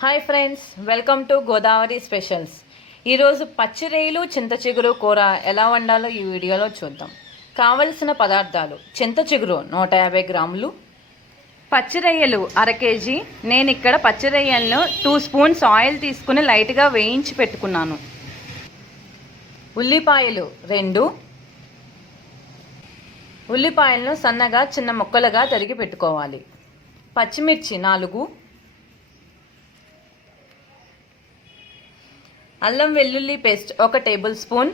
Hi friends, welcome to Godavari specials. ఈరోజు పచ్చి రొయ్యలు చింత చిగురు కూర ఎలా వండాలో ఈ వీడియోలో చూద్దాం. కావలసిన పదార్థాలు: చింత చిగురు 150 గ్రాములు, పచ్చి రొయ్యలు 1/2 కేజీ. నేను ఇక్కడ పచ్చి రొయ్యలను 2 స్పూన్స్ ఆయిల్ తీసుకుని లైట్గా వేయించి పెట్టుకున్నాను. ఉల్లిపాయలు 2, ఉల్లిపాయలను సన్నగా చిన్న ముక్కలుగా తరిగి పెట్టుకోవాలి. పచ్చిమిర్చి 4, అల్లం వెల్లుల్లి పేస్ట్ 1 టేబుల్ స్పూన్,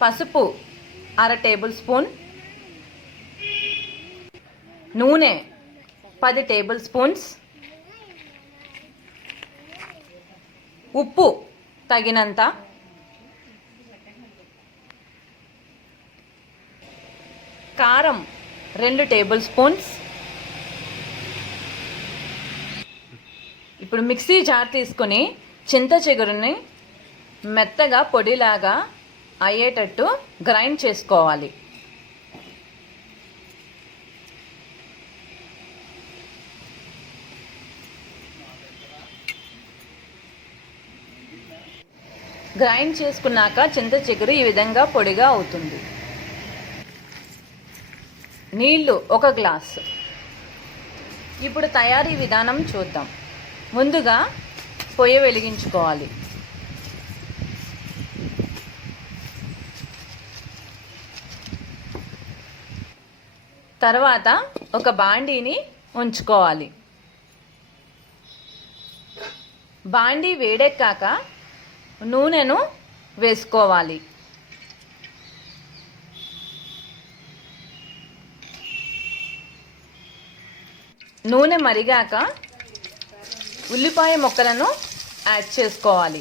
పసుపు 1/2 టేబుల్ స్పూన్, నూనె 10 టేబుల్ స్పూన్స్, ఉప్పు తగినంత, కారం 2 టేబుల్ స్పూన్స్. ఇప్పుడు మిక్సీ జార్ తీసుకొని చింత చిగురుని మెత్తగా పొడిలాగా అయ్యేటట్టు గ్రైండ్ చేసుకోవాలి. గ్రైండ్ చేసుకున్నాక చింత చిగురు ఈ విధంగా పొడిగా అవుతుంది. నీళ్ళు 1 గ్లాసు. ఇప్పుడు తయారీ విధానం చూద్దాం. ముందుగా పొయ్యి వెలిగించుకోవాలి. తర్వాత ఒక బాండీని ఉంచుకోవాలి. బాండీ వేడెక్కాక నూనెను వేసుకోవాలి. నూనె మరిగాక ఉల్లిపాయ ముక్కలను యాడ్ చేసుకోవాలి.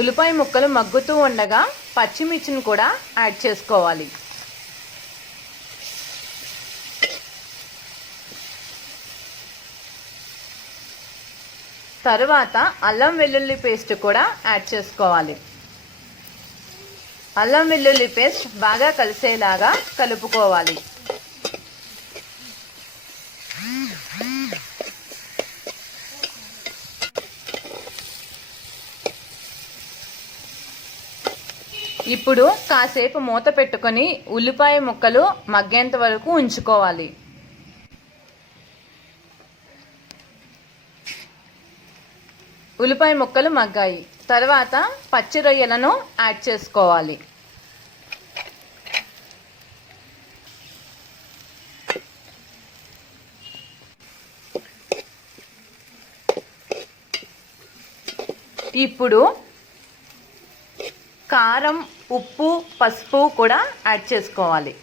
ఉల్లిపాయ ముక్కలు మగ్గుతూ ఉండగా పచ్చిమిర్చిని కూడా యాడ్ చేసుకోవాలి. తరువాత అల్లం వెల్లుల్లి పేస్ట్ కూడా యాడ్ చేసుకోవాలి. అల్లం వెల్లుల్లి పేస్ట్ బాగా కలిసేలాగా కలుపుకోవాలి. ఇప్పుడు కాసేపు మూత పెట్టుకొని ఉల్లిపాయ ముక్కలు మగ్గేంత వరకు ఉంచుకోవాలి. ఉల్లిపాయ ముక్కలు మగ్గాయి. తర్వాత పచ్చి రొయ్యలను యాడ్ చేసుకోవాలి. ఇప్పుడు కారం, ఉప్పు, పసుపు కూడా యాడ్ చేసుకోవాలి.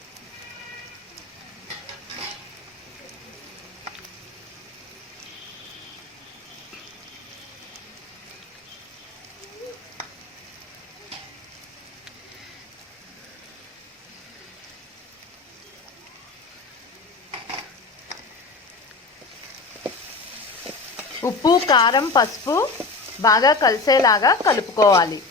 ఉప్పు, కారం, పసుపు బాగా కలిసేలాగా కలుపుకోవాలి.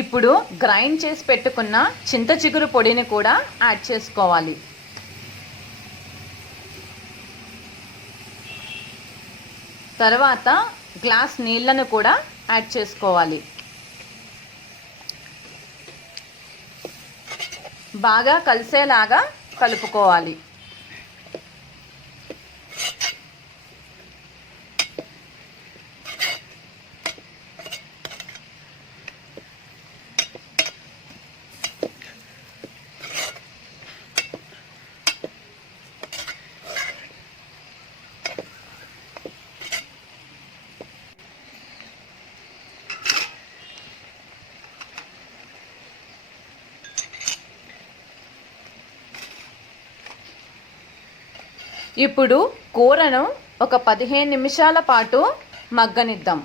ఇప్పుడు గ్రైండ్ చేసి పెట్టుకున్న చింత చిగురు పొడిని కూడా యాడ్ చేసుకోవాలి. తర్వాత గ్లాస్ నీళ్ళను కూడా యాడ్ చేసుకోవాలి. బాగా కలిసేలాగా కలుపుకోవాలి. ఇప్పుడు కూరను ఒక 15 నిమిషాల పాటు మగ్గనిద్దాం.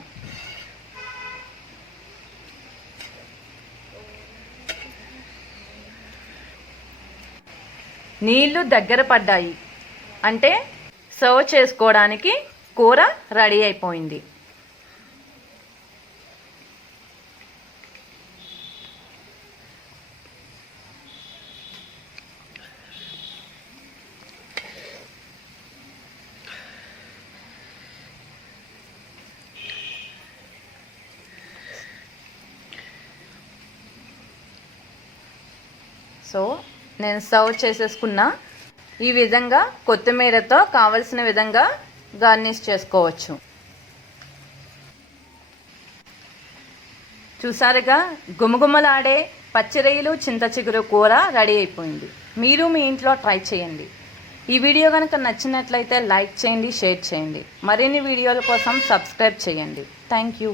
నీళ్లు దగ్గర పడ్డాయి అంటే సర్వ్ చేసుకోవడానికి కూర రెడీ అయిపోయింది. సో నేను సర్వ్ చేసేసుకున్నా. ఈ విధంగా కొత్తిమీరతో కావలసిన విధంగా గార్నిష్ చేసుకోవచ్చు. చూసారుగా, గుమగుమలాడే పచ్చి రొయ్యలు చింత చిగురు కూర రెడీ అయిపోయింది. మీరు మీ ఇంట్లో ట్రై చేయండి. ఈ వీడియో కనుక నచ్చినట్లయితే లైక్ చేయండి, షేర్ చేయండి. మరిన్ని వీడియోల కోసం సబ్స్క్రైబ్ చేయండి. Thank you.